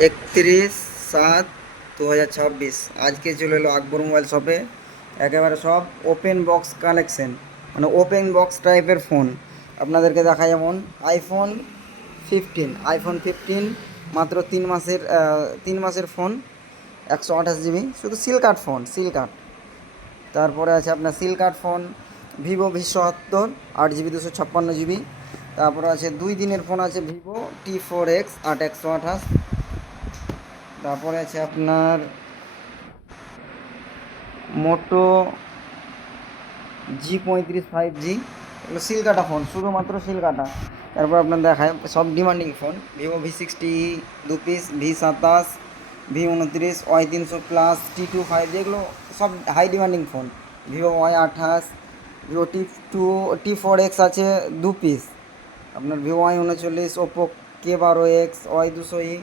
31/7/2026 আজকে চলে এলো আকবর মোবাইল শপে একেবারে সব ওপেন বক্স কালেকশন, মানে ওপেন বক্স টাইপের ফোন আপনাদেরকে দেখা। যেমন আইফোন 15 মাত্র 3 মাসের ফোন, 128 জিবি, শুধু seal cut phone, seal cut. তারপরে আছে আপনার seal cut phone Vivo V70, 8 GB 256 GB. তারপরে আছে 2 দিনের ফোন আছে ভিভো T4X 8 128। তারপরে আছে আপনার মোটো G35G, এগুলো সিল কাটা ফোন, শুধুমাত্র সিল কাটা। তারপর আপনার দেখায় সব demanding phone, Vivo V60 2 piece, V27, V29, Y300 plus, T25, যেগুলো সব high demanding phone. Vivo Y28, Vivo T4X আছে 2 পিস, আপনার Vivo Y39, Oppo K12X, Y200E,